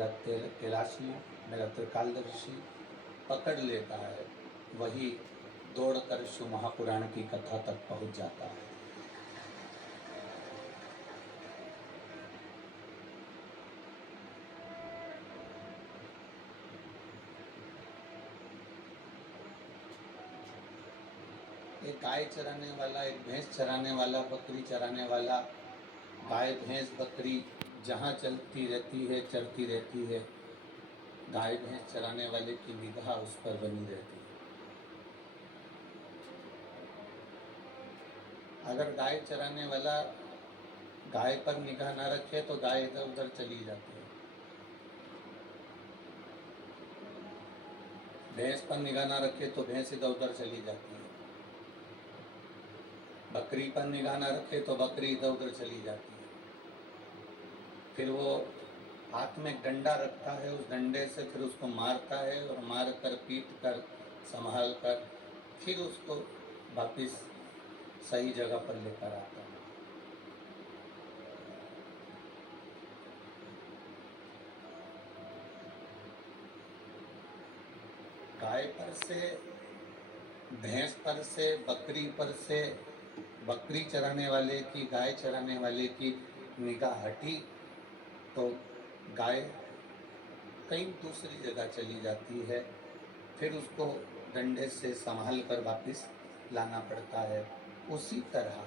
मेरा कैलाशी, मेरा त्रिकालदर्शी पकड़ लेता है, वही दौड़कर शिव महापुराण की कथा तक पहुंच जाता है। एक गाय चराने वाला, एक भैंस चराने वाला, बकरी चराने वाला, गाय भैंस बकरी जहाँ चलती रहती है, चरती रहती है, गाय भैंस चराने वाले की निगाह उस पर बनी रहती है। अगर गाय चराने वाला गाय पर निगाह ना रखे तो गाय इधर उधर चली जाती है। भैंस पर निगाह ना रखे तो भैंस इधर उधर चली जाती है। बकरी पर निगाह ना रखे तो बकरी इधर उधर चली जाती है। फिर वो हाथ में डंडा रखता है, उस डंडे से फिर उसको मारता है और मार कर पीट कर संभाल कर फिर उसको वापिस सही जगह पर लेकर आता है। गाय पर से, भैंस पर से, बकरी पर से, बकरी चराने वाले की, गाय चराने वाले की निगाह हटी तो गाय कहीं दूसरी जगह चली जाती है। फिर उसको डंडे से संभाल कर वापस लाना पड़ता है। उसी तरह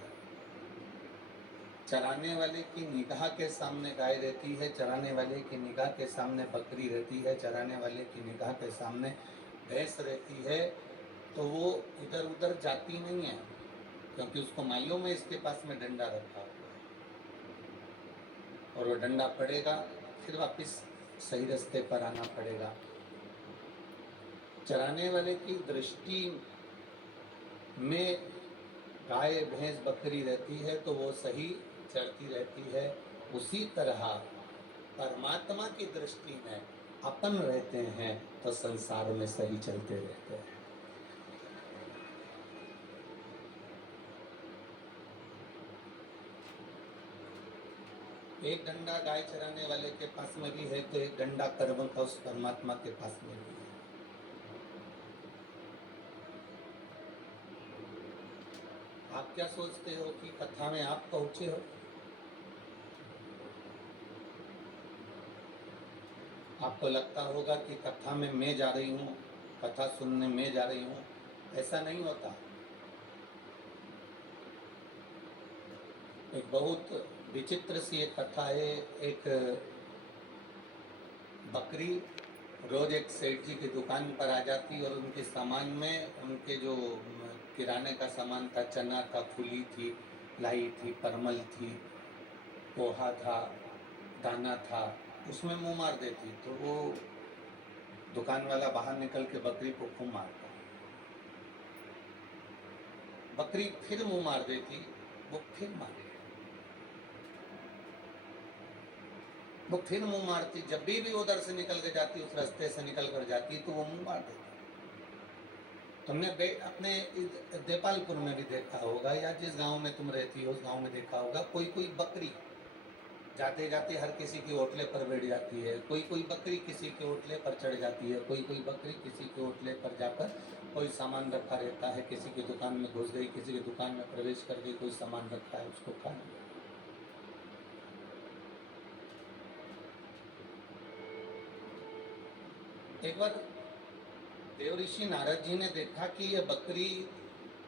चराने वाले की निगाह के सामने गाय रहती है, चराने वाले की निगाह के सामने बकरी रहती है, चराने वाले की निगाह के सामने भैंस रहती है, तो वो इधर उधर जाती नहीं है, क्योंकि उसको मालूम है इसके पास में डंडा रखा हुआ है और वो डंडा पड़ेगा फिर वापस सही रास्ते पर आना पड़ेगा। चराने वाले की दृष्टि में गाय भैंस बकरी रहती है तो वो सही चरती रहती है। उसी तरह परमात्मा की दृष्टि में अपन रहते हैं तो संसार में सही चलते रहते हैं। एक डंडा गाय चराने वाले के पास में भी है तो एक डंडा कर्म का उस परमात्मा के पास में भी है। आप क्या सोचते हो कि कथा में आप पहुंचे हो? आपको लगता होगा कि कथा में मैं जा रही हूँ, कथा सुनने में जा रही हूँ। ऐसा नहीं होता। एक बहुत विचित्र सी एक कथा है। एक बकरी रोज एक सेठ जी की दुकान पर आ जाती और उनके सामान में, उनके जो किराने का सामान था, चना था, फूली थी, लाई थी, परमल थी, पोहा था, दाना था, उसमें मुंह मार देती। तो वो दुकान वाला बाहर निकल के बकरी को खूब मारता। बकरी फिर मुंह मार देती, वो फिर मारे, वो फिर मुंह मारती। जब भी उधर से निकल के जाती, उस रास्ते से निकल कर जाती तो वो मुंह मार देती। तुमने अपने देपालपुर में भी देखा होगा या जिस गांव में तुम रहती हो उस गांव में देखा होगा, कोई कोई बकरी जाते जाते हर किसी के ओटले पर बैठ जाती है, कोई कोई बकरी किसी के ओटले पर चढ़ जाती है, कोई कोई बकरी किसी के ओटले पर जाकर कोई सामान रखा रहता है, किसी की दुकान में घुस गई, किसी की दुकान में प्रवेश कर गई, कोई सामान रखा है उसको खा लिया। एक बार देव ऋषि नारद जी ने देखा कि यह बकरी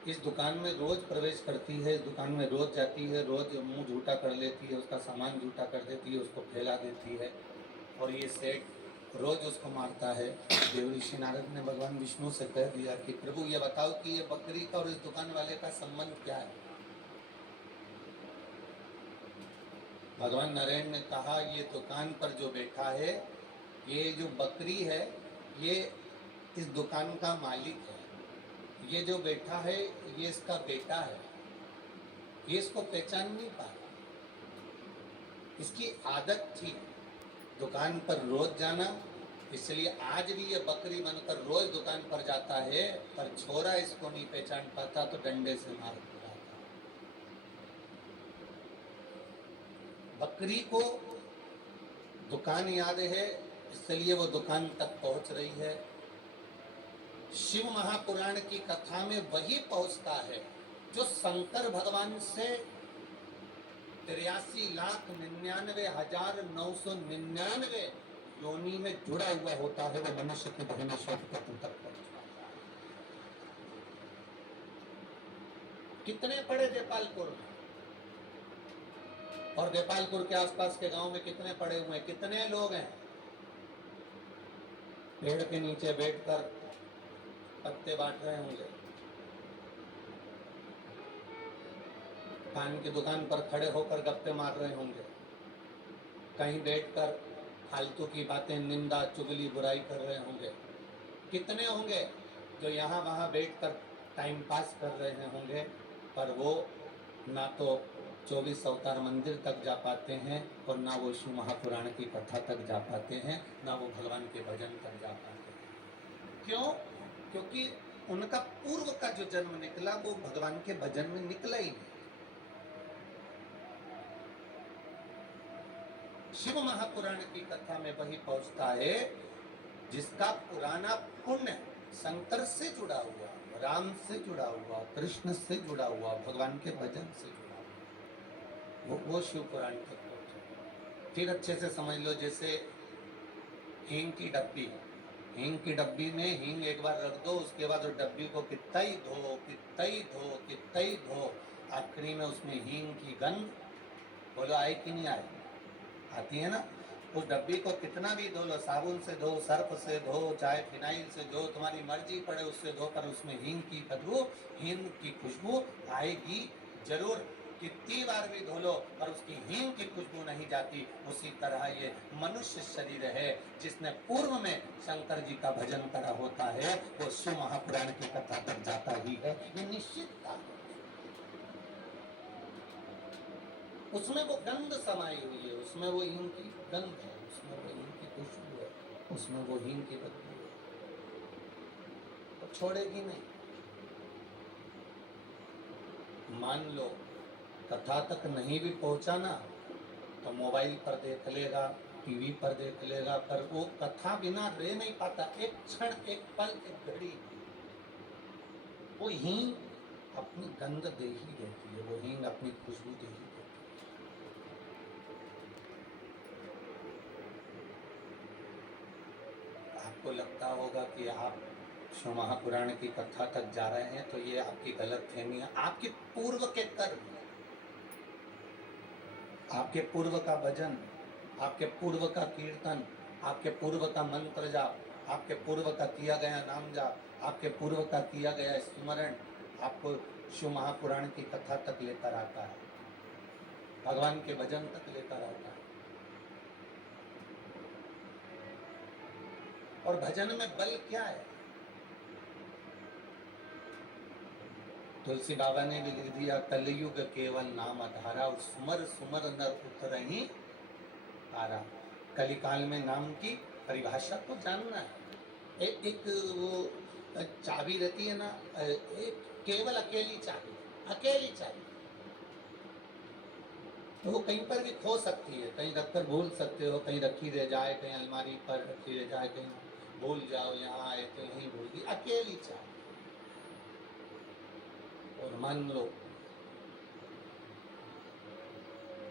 इस दुकान में रोज प्रवेश करती है, इस दुकान में रोज जाती है, रोज मुंह झूठा कर लेती है, उसका सामान झूठा कर देती है, उसको फैला देती है और ये सेठ रोज उसको मारता है। देव ऋषि नारद ने भगवान विष्णु से कह दिया कि प्रभु ये बताओ कि ये बकरी का और इस दुकान वाले का संबंध क्या है। भगवान नारायण ने कहा ये दुकान पर जो बैठा है, ये जो बकरी है, ये इस दुकान का मालिक है। ये जो बैठा है ये इसका बेटा है। ये इसको पहचान नहीं पा रहा। इसकी आदत थी दुकान पर रोज जाना, इसलिए आज भी ये बकरी बनकर रोज दुकान पर जाता है, पर छोरा इसको नहीं पहचान पाता तो डंडे से मार रहा था। बकरी को दुकान याद है, इसलिए वो दुकान तक पहुंच रही है। शिव महापुराण की कथा में वही पहुंचता है जो शंकर भगवान से 83,99,999 योनि में जुड़ा हुआ होता है, वो मनुष्य के भुवनेश्वर तक पहुंचता है। कितने पड़े देपालपुर में, और देपालपुर के आसपास के गांव में कितने पड़े हुए हैं, कितने लोग हैं पेड़ के नीचे बैठकर पत्ते बांट रहे होंगे, पान की दुकान पर खड़े होकर गप्पे मार रहे होंगे, कहीं बैठकर फालतू की बातें, निंदा चुगली बुराई कर रहे होंगे। कितने होंगे जो यहाँ वहाँ बैठकर टाइम पास कर रहे होंगे, पर वो ना तो 24 अवतार मंदिर तक जा पाते हैं और ना वो शिव महापुराण की कथा तक जा पाते हैं, ना वो भगवान के भजन तक जा पाते हैं। क्यों? क्योंकि उनका पूर्व का जो जन्म निकला वो भगवान के भजन में निकला ही नहीं। शिव महापुराण की कथा में वही पहुंचता है जिसका पुराना पुण्य शंकर से जुड़ा हुआ, राम से जुड़ा हुआ, कृष्ण से जुड़ा हुआ, भगवान के भजन से जुड़ा हुआ, वो शिव पुराण तक पहुंचे। फिर अच्छे से समझ लो, जैसे हींग की डब्बी, हींग की डब्बी में हींग एक बार रख दो, उसके बाद उस डब्बी को कितना ही धो, आखिरी में उसमें हींग की गंध, बोलो आए कि नहीं आए? आती है ना। उस डब्बी को कितना भी धो लो, साबुन से धो, सर्फ से धो, चाहे फिनाइल से धो, तुम्हारी मर्जी पड़े उससे धो, पर उसमें हींग की बदबू, हींग की खुशबू आएगी जरूर। कितनी बार भी धो लो पर उसकी हींग की खुशबू नहीं जाती। उसी तरह ये मनुष्य शरीर है जिसने पूर्व में शंकर जी का भजन करा होता है, वो शिव महापुराण की कथा तक जाता ही है, ये निश्चित था। उसमें वो गंध समाई हुई है, उसमें वो हींग की गंध है, उसमें वो हींग की खुशबू है, उसमें वो हींग की बदबू है, तो छोड़ेगी नहीं। मान लो कथा तक नहीं भी पहुंचा ना, तो मोबाइल पर देख लेगा, टीवी पर देख लेगा, पर वो कथा बिना रह नहीं पाता। एक क्षण, एक पल, एक घड़ी वो हींग अपनी गंध दे ही देती है, वो हींग अपनी खुशबू दे ही देती है। आपको लगता होगा कि आप शिव महापुराण की कथा तक जा रहे हैं, तो ये आपकी गलतफहमी है। आपके पूर्व के कर्म, आपके पूर्व का भजन, आपके पूर्व का कीर्तन, आपके पूर्व का मंत्र जाप, आपके पूर्व का किया गया नाम जाप, आपके पूर्व का किया गया स्मरण आपको शिव महापुराण की कथा तक लेकर आता है, भगवान के भजन तक लेकर आता है। और भजन में बल क्या है? तुलसी बाबा ने भी लिख दिया, कलयुग केवल नाम धारा, सुमर सुमर नर उतरहि तारा। कलिकाल में नाम की परिभाषा को जानना है। एक वो चाबी रहती है ना, एक केवल अकेली चाबी, अकेली चाबी, तो वो कहीं पर भी खो सकती है, कहीं रखकर भूल सकते हो, कहीं रखी रह जाए, कहीं अलमारी पर रखी रह जाए, कहीं भूल जाओ, यहाँ आए तो यहीं भूल गई, अकेली चाबी। और मान लो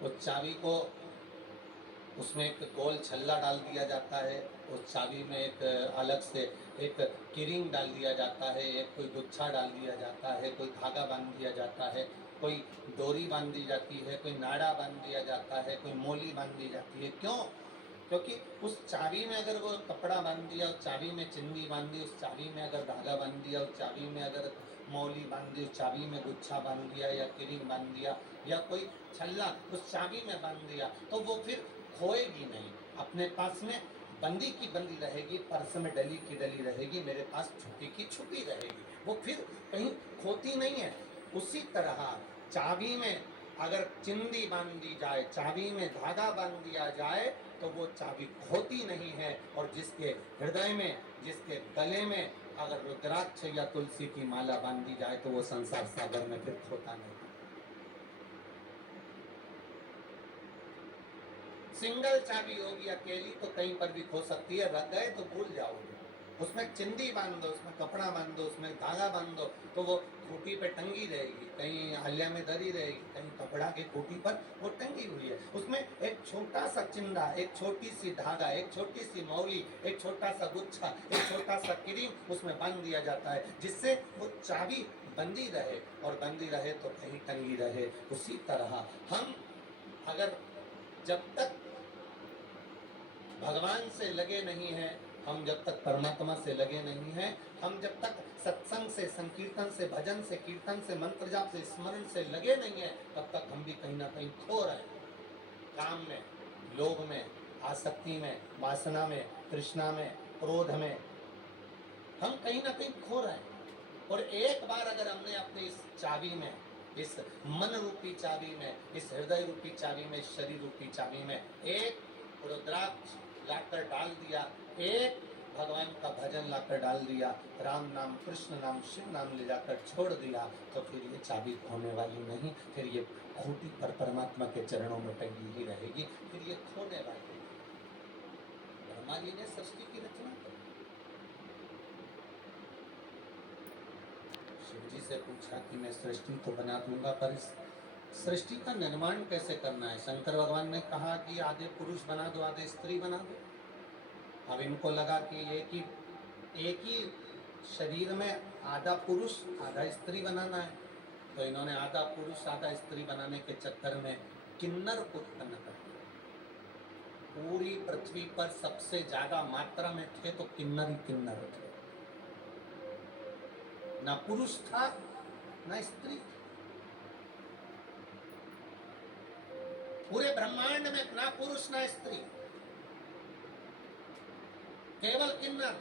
उस चाबी को, उसमें एक गोल छल्ला डाल दिया जाता है, उस चाबी में एक अलग से एक किरिंग डाल दिया जाता है, एक कोई गुच्छा डाल दिया जाता है, कोई धागा बांध दिया जाता है, कोई डोरी बांध दी जाती है, कोई नाड़ा बांध दिया जाता है, कोई मोली बांध दी जाती है। क्यों? क्योंकि उस चाबी में अगर वो कपड़ा बांध दिया, उस चाबी में चिंदी बांध दी, उस चाबी में अगर धागा बांध दिया, उस चाबी में अगर मौली बांध दी, उस चाबी में गुच्छा बांध दिया या किरिंग बांध दिया या कोई छल्ला उस चाबी में बांध दिया, तो वो फिर खोएगी नहीं, अपने पास में बंदी की बंदी रहेगी, पर्स में डली की डली रहेगी, मेरे पास छुपी की छुपी रहेगी, वो फिर कहीं खोती नहीं है। उसी तरह चाबी में अगर चिंदी बांध दी जाए, चाबी में धागा बांध दिया जाए, तो वो चाबी खोती नहीं है। और जिसके हृदय में, जिसके गले में अगर रुद्राक्ष या तुलसी की माला बांध दी जाए, तो वो संसार सागर में फिर खोता नहीं। सिंगल चाबी होगी अकेली तो कहीं पर भी खो सकती है, रख गए तो भूल जाओगे। उसमें चिंदी बांध दो, उसमें कपड़ा बांध दो, उसमें धागा बांध दो तो वो खूंटी पे टंगी रहेगी, कहीं हलिया में धरी रहेगी, कहीं कपड़ा के खूंटी पर वो टंगी हुई है। उसमें एक छोटा सा चिंदा, एक छोटी सी धागा, एक छोटी सी मौली, एक छोटा सा गुच्छा, एक छोटा सा क्रीम उसमें बांध दिया जाता है, जिससे वो चाबी बंदी रहे, और बंदी रहे तो कहीं टंगी रहे। उसी तरह हम अगर जब तक भगवान से लगे नहीं हैं, हम जब तक परमात्मा से लगे नहीं हैं, हम जब तक सत्संग से, संकीर्तन से, भजन से, कीर्तन से, मंत्र जाप से, स्मरण से लगे नहीं हैं, तब तक हम भी कहीं ना कहीं खो रहे हैं। काम में, लोभ में, आसक्ति में, वासना में, तृष्णा में, क्रोध में, हम कहीं ना कहीं खो रहे हैं। और एक बार अगर हमने अपने इस चाबी में, इस मन रूपी चाबी में, इस हृदय रूपी चाबी में, शरीर रूपी चाबी में एक रुद्राक्ष लाकर डाल दिया, एक भगवान का भजन लाकर डाल दिया, राम नाम, कृष्ण नाम, शिव नाम ले जाकर छोड़ दिया, तो फिर ये चाबी खोने वाली नहीं, फिर ये खूंटी पर परमात्मा के चरणों में टंगी ही रहेगी, फिर ये खोने वाली नहीं। ब्रह्मा जी ने सृष्टि की रचना की, शिव जी से पूछा कि मैं सृष्टि तो बना दूंगा, पर इस सृष्टि का निर्माण कैसे करना है। शंकर भगवान ने कहा कि आधे पुरुष बना दो, आधे स्त्री बना दो। अब इनको लगा कि एक ही शरीर में आधा पुरुष आधा स्त्री बनाना है, तो इन्होंने आधा पुरुष आधा स्त्री बनाने के चक्कर में किन्नर को उत्पन्न कर दिया। पूरी पृथ्वी पर सबसे ज्यादा मात्रा में थे तो किन्नर ही किन्नर थे, ना पुरुष था ना स्त्री। पूरे ब्रह्मांड में ना पुरुष ना स्त्री, केवल किन्नर।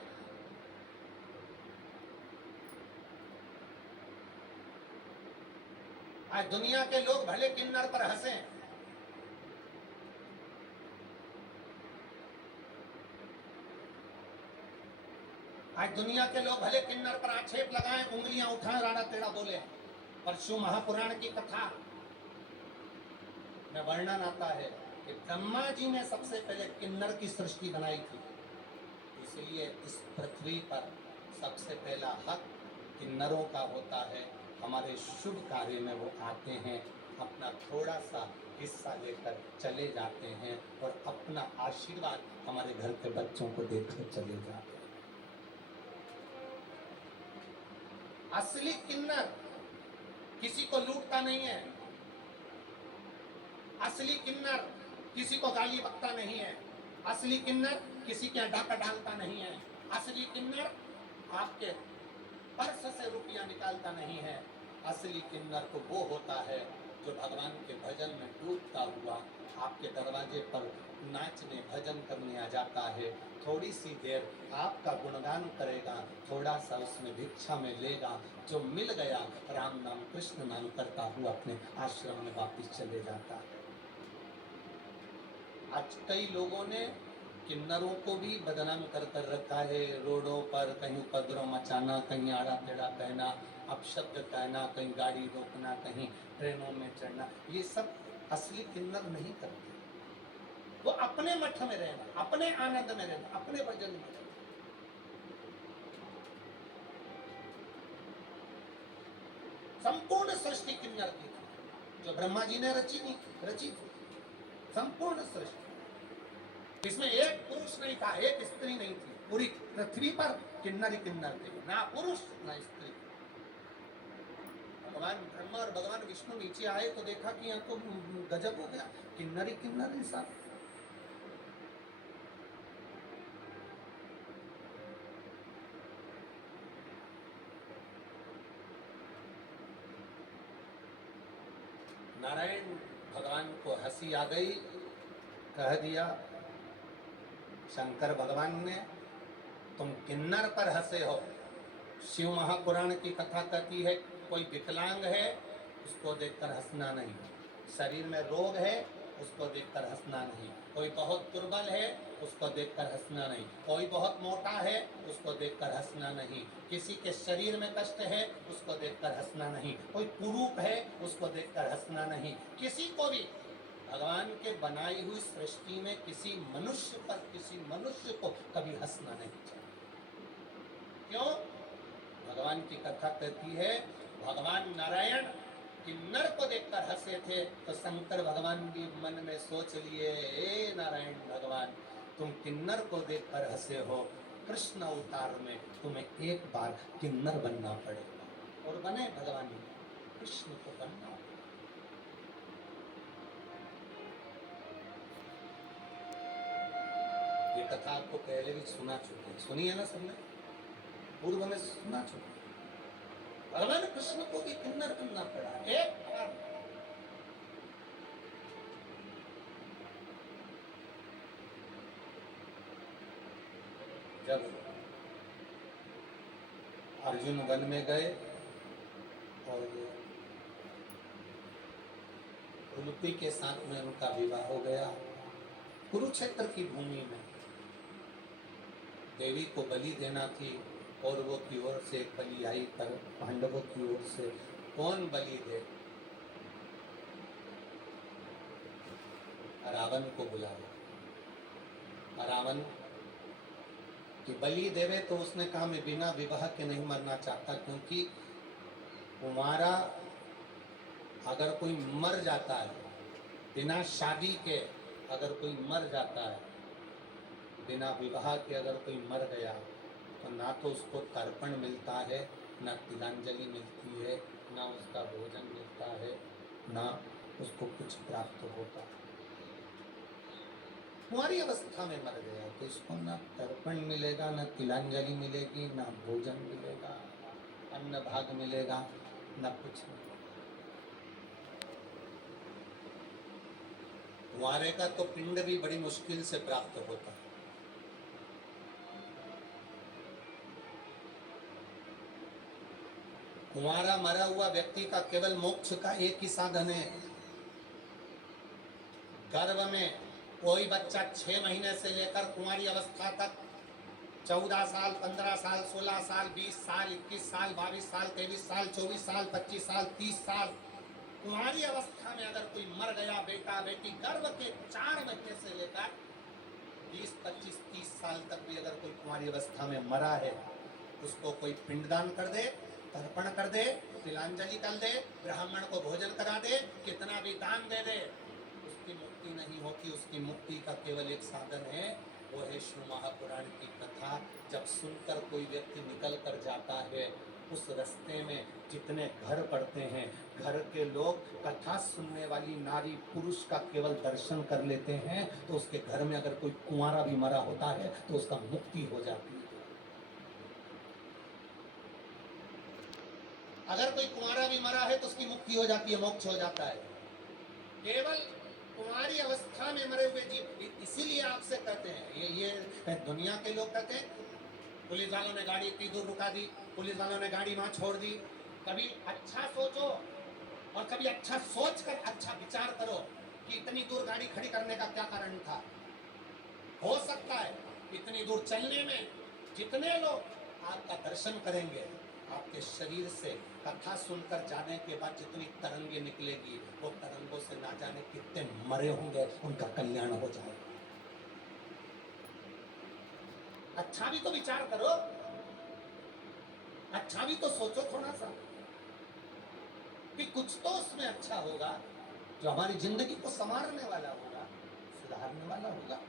आज दुनिया के लोग भले किन्नर पर हंसे, आज दुनिया के लोग भले किन्नर पर आक्षेप लगाएं, उंगलियां उठाएं, राड़ा टेढ़ा बोले, पर शिव महापुराण की कथा में वर्णन आता है कि ब्रह्मा जी ने सबसे पहले किन्नर की सृष्टि बनाई थी, इसलिए इस पृथ्वी पर सबसे पहला हक किन्नरों का होता है। हमारे शुभ कार्य में वो आते हैं, अपना थोड़ा सा हिस्सा लेकर चले जाते हैं, और अपना आशीर्वाद हमारे घर के बच्चों को देकर चले जाते हैं। असली किन्नर किसी को लूटता नहीं है, असली किन्नर किसी को गाली बकता नहीं है, असली किन्नर किसी के डाका डालता नहीं है, असली किन्नर आपके पर्स से रुपया निकालता नहीं है। असली किन्नर तो वो होता है जो भगवान के भजन में डूबता हुआ आपके दरवाजे पर नाचने भजन करने आ जाता है, थोड़ी सी देर आपका गुणगान करेगा, थोड़ा सा उसमें भिक्षा में लेगा, जो मिल गया राम नाम कृष्ण नाम करता हुआ अपने आश्रम में वापस चले जाता है। आज कई लोगों ने किन्नरों को भी बदनाम कर कर रखा है, रोडों पर कहीं उपद्रव मचाना, कहीं आड़ा टेढ़ा कहना, अपशब्द कहना, कहीं गाड़ी रोकना, कहीं ट्रेनों में चढ़ना, ये सब असली किन्नर नहीं करते। वो अपने मठ में रहना, अपने आनंद में रहना, अपने भजन में रहना। संपूर्ण सृष्टि किन्नर की थी, जो ब्रह्मा जी ने रची थी संपूर्ण सृष्टि। इसमें एक पुरुष नहीं था, एक स्त्री नहीं थी, पूरी पृथ्वी पर किन्नर ही किन्नर थे, ना पुरुष ना स्त्री। भगवान ब्रह्मा और भगवान विष्णु नीचे आए तो देखा कि यहाँ तो गजब हो गया, किन्नर ही किन्नर इंसान। नारायण भगवान को हंसी आ गई, कह दिया शंकर भगवान ने, तुम किन्नर पर हंसे हो। शिव महापुराण की कथा कहती है कोई विकलांग है उसको देखकर हंसना नहीं, शरीर में रोग है उसको देखकर हंसना नहीं, कोई बहुत दुर्बल है उसको देखकर हंसना नहीं, कोई बहुत मोटा है उसको देखकर हंसना नहीं, किसी के शरीर में कष्ट है उसको देखकर हंसना नहीं, कोई कुरूप है उसको देखकर हंसना नहीं, किसी को भी भगवान के बनाई हुई सृष्टि में किसी मनुष्य पर, किसी मनुष्य को कभी हंसना नहीं चाहिए। क्यों? भगवान की कथा कहती है, भगवान नारायण किन्नर को देखकर हंसे थे तो शंकर भगवान भी मन में सोच लिए, हे नारायण भगवान, तुम किन्नर को देखकर हंसे हो, कृष्ण अवतार में तुम्हें एक बार किन्नर बनना पड़ेगा। और बने भगवान, कृष्ण को बनना। ये कथा आपको पहले भी सुना चुके हैं, सुनी है ना सबने, पूर्व में सुना चुके। भगवान कृष्ण को भी किन्नर बनना पड़ा एक बार। जब अर्जुन वन में गए और उलूपी के साथ में उनका विवाह हो गया, कुरुक्षेत्र की भूमि में देवी को बलि देना थी, कौरवों की ओर से बलि आई, पर पांडवों की ओर से कौन बलि दे? रावण को बुलाया। रावण कि बलि देवे तो उसने कहा मैं बिना विवाह के नहीं मरना चाहता, क्योंकि कुंवारा अगर कोई मर जाता है बिना शादी के, अगर कोई मर जाता है बिना विवाह के, अगर कोई मर गया तो ना तो उसको तर्पण मिलता है, ना तिलांजलि मिलती है, ना उसका भोजन मिलता है, ना उसको कुछ प्राप्त होता है। कुंवारी अवस्था में मर गया तो इसको ना तर्पण मिलेगा, ना तिलांजलि मिलेगी, ना भोजन मिलेगा, अन्न भाग मिलेगा, ना कुछ मिलेगा। कुंवारे का तो पिंड भी बड़ी मुश्किल से प्राप्त होता है। कुंवारा मरा हुआ व्यक्ति का केवल मोक्ष का एक ही साधन है, गर्भ में कोई बच्चा 6 महीने से लेकर कुंवारी अवस्था तक 14 साल, 15 साल, 16 साल, 20 साल, 21 साल, 22 साल, 23 साल, 24 साल, 25 साल, 30 साल, कुंवारी अवस्था में अगर कोई मर गया, बेटा बेटी, गर्भ के 4 महीने से लेकर 20, 25, 30 साल तक भी अगर कोई कुंवारी अवस्था में मरा है, उसको कोई पिंडदान कर दे, तर्पण कर दे, तिलांजलि कर दे, ब्राह्मण को भोजन करा दे, कितना भी दान दे दे, उसकी मुक्ति नहीं होती। उसकी मुक्ति का केवल एक साधन है, वो है शिव महापुराण की कथा। जब सुनकर कोई व्यक्ति निकल कर जाता है, उस रास्ते में जितने घर पड़ते हैं, घर के लोग कथा सुनने वाली नारी पुरुष का केवल दर्शन कर लेते हैं, तो उसके घर में अगर कोई कुंवारा भी मरा होता है तो उसका मुक्ति हो जाती है। अगर कोई कुंवारा भी मरा है तो उसकी मुक्ति हो जाती है, मोक्ष हो जाता है। केवल कुंवारी अवस्था में मरे हुए जीव, इसीलिए आपसे कहते हैं, ये दुनिया के लोग कहते हैं पुलिस वालों ने गाड़ी इतनी दूर रुका दी, पुलिस वालों ने गाड़ी वहां छोड़ दी। कभी अच्छा सोचो और कभी अच्छा सोच कर अच्छा विचार करो कि इतनी दूर गाड़ी खड़ी करने का क्या कारण था। हो सकता है इतनी दूर चलने में जितने लोग आपका दर्शन करेंगे, आपके शरीर से कथा सुनकर जाने के बाद जितनी तरंगे निकलेगी, वो तरंगों से ना जाने कितने मरे होंगे, उनका कल्याण हो जाएगा। अच्छा भी तो विचार करो, अच्छा भी तो सोचो थोड़ा सा कि कुछ तो उसमें अच्छा होगा जो हमारी जिंदगी को संवारने वाला होगा, सुधारने वाला होगा।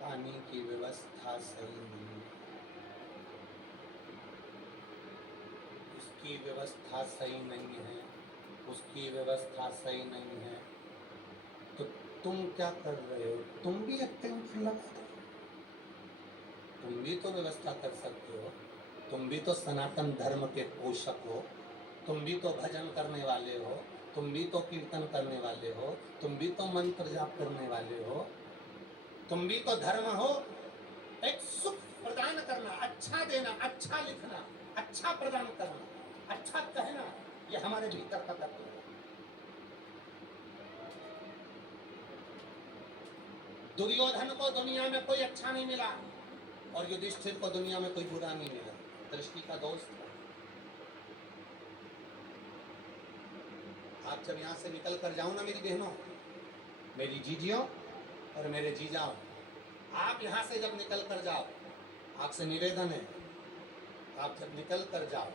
पानी की व्यवस्था सही नहीं, उसकी व्यवस्था सही नहीं है, उसकी व्यवस्था सही नहीं है, तो तुम क्या कर रहे हो? तुम भी एक टैंक लगा दो, तुम भी तो व्यवस्था कर सकते हो, तुम भी तो सनातन धर्म के पोषक हो, तुम भी तो भजन करने वाले हो, तुम भी तो कीर्तन करने वाले हो, तुम भी तो मंत्र जाप करने वाले हो, तुम भी तो धर्म हो। एक सुख प्रदान करना, अच्छा देना, अच्छा लिखना, अच्छा प्रदान करना, अच्छा कहना, ये हमारे भीतर का तत्व है। दुर्योधन को दुनिया में कोई अच्छा नहीं मिला और युधिष्ठिर को दुनिया में कोई बुरा नहीं मिला, दृष्टि का दोष था। आप जब यहां से निकल कर जाओ ना मेरी बहनों, मेरी जीजियों और मेरे जीजाओ, आप यहां से जब निकल कर जाओ, आपसे निवेदन है, आप जब निकल कर जाओ,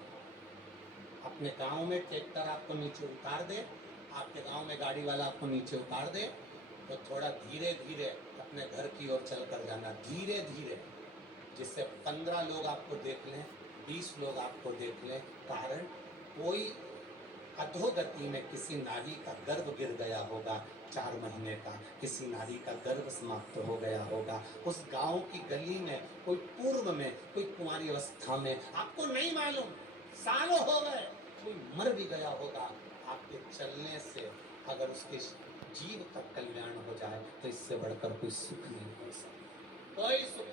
अपने गांव में ट्रैक्टर आपको नीचे उतार दे, आपके गांव में गाड़ी वाला आपको नीचे उतार दे, तो थोड़ा धीरे धीरे अपने घर की ओर चल कर जाना, धीरे धीरे, जिससे 15 लोग आपको देख लें, 20 लोग आपको देख लें। कारण कोई अधोगति में किसी नारी का गर्भ गिर गया होगा, 4 महीने का किसी नारी का गर्भ समाप्त हो गया होगा, उस गांव की गली में कोई पूर्व में कोई कुंवारी अवस्था में, आपको नहीं मालूम, सालों हो गए, कोई मर भी गया होगा। आपके चलने से अगर उसके जीव का कल्याण हो जाए तो इससे बढ़कर कोई सुख नहीं हो सकता, कोई सुख